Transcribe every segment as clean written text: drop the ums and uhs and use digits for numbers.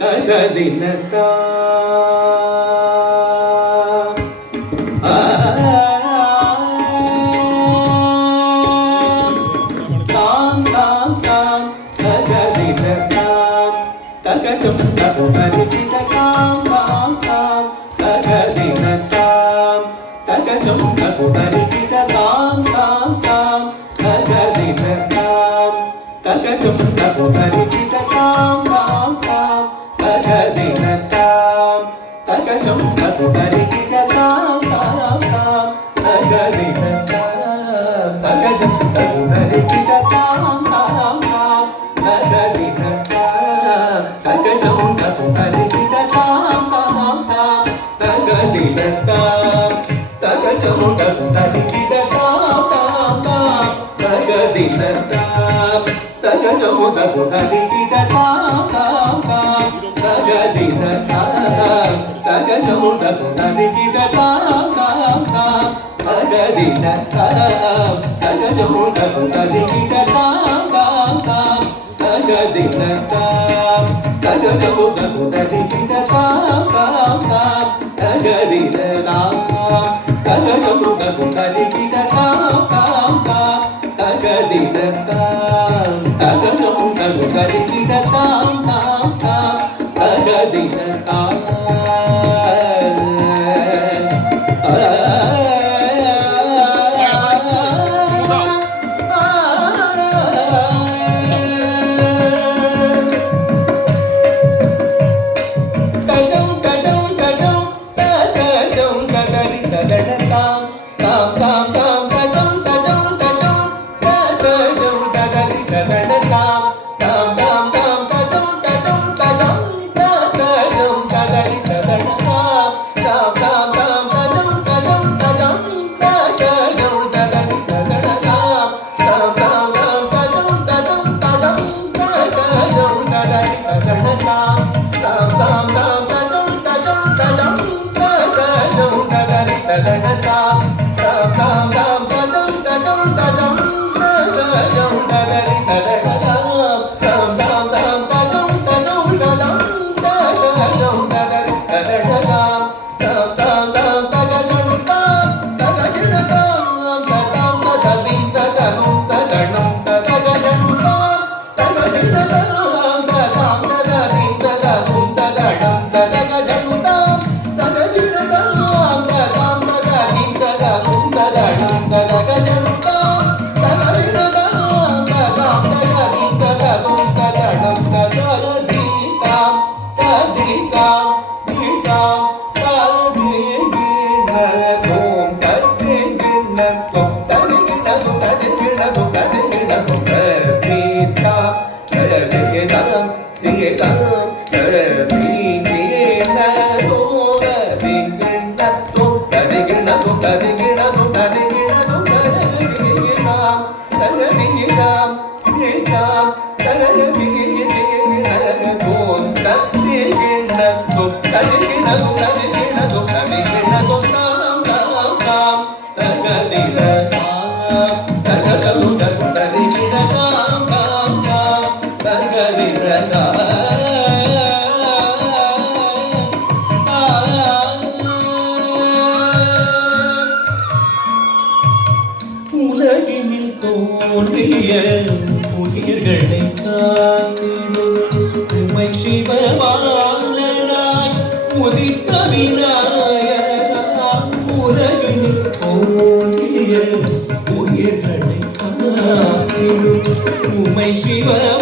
தகதினதா தாம் தாம் தாம் தகதினதா தகஜம் தகுதரிகிட தாம் தாம் தாம் தகதினதா தகஜம் தகுதரிகிட தாம் தாம் தாம் தகதினதா தகஜம் தகுதரிகிட தாம் தாம் தாம் தகதினதா தகஜம் தகுதரிகிட தாம் தாம் தாம் தகதினதா தகஜம் தகுதரிகிட தாம் தாம் தாம் தகதினதா தகஜம் தகுதரிகிட தாம் தாம் தாம் தகதினதா தகஜம் தகுதரிகிட தாம் தாம் தாம் தகதினதா தகஜம் தகுதரிகிட தாம் தாம் தாம் தகதினதா தகஜம் தகுதரிகிட தாம் தாம் தாம் தகதினதா தகஜம் தகுதரிகிட தாம் தாம் தாம் தகதினதா தகஜம் தகுதரிகிட தாம் தாம் தாம் தகதினதா தகஜம் தகுதரிகிட தாம் தாம் தாம் தகதினதா தகஜம் தகுதரிகிட தாம் தாம் தாம் தகதினதா உலகினில் தோன்றிய உயிர்களை காத்திடும் உமை சிவபாலனாய் உதித்த விநாயகா உலகினில் தோன்றிய உயிர்களை காத்திடும் உமை சிவபாலனாய்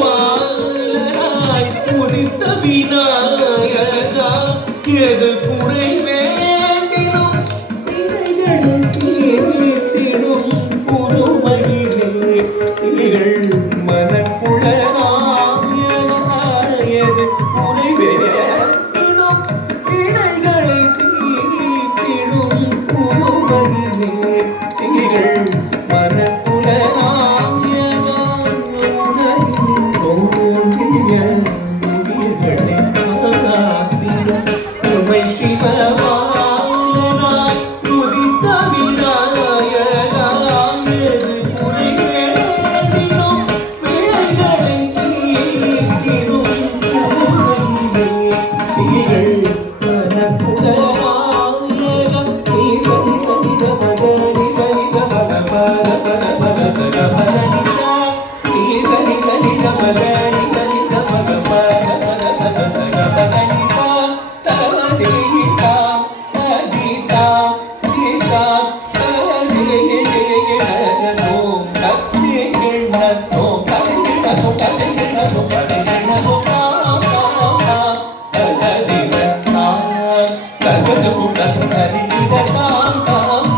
உதித்த விநாயகா எது குறை வேண்டினும் தீர்த்திடும் புதுமகிழே திகழ் மனக்குளராயது உறைவேனும் இணைகளை தீர்த்திடும் புதுமகிழே திகழ் மனக்குளராயது தோன்றிய உயிர்களை காத்திடும் உமை சிவபாலனாய் உதித்த விநாயகா எது குறை வேண்டினும் பிழைகளை தீர்த்திடும் புதுமகிழே தகஜம் தகரிட தாம் தாம்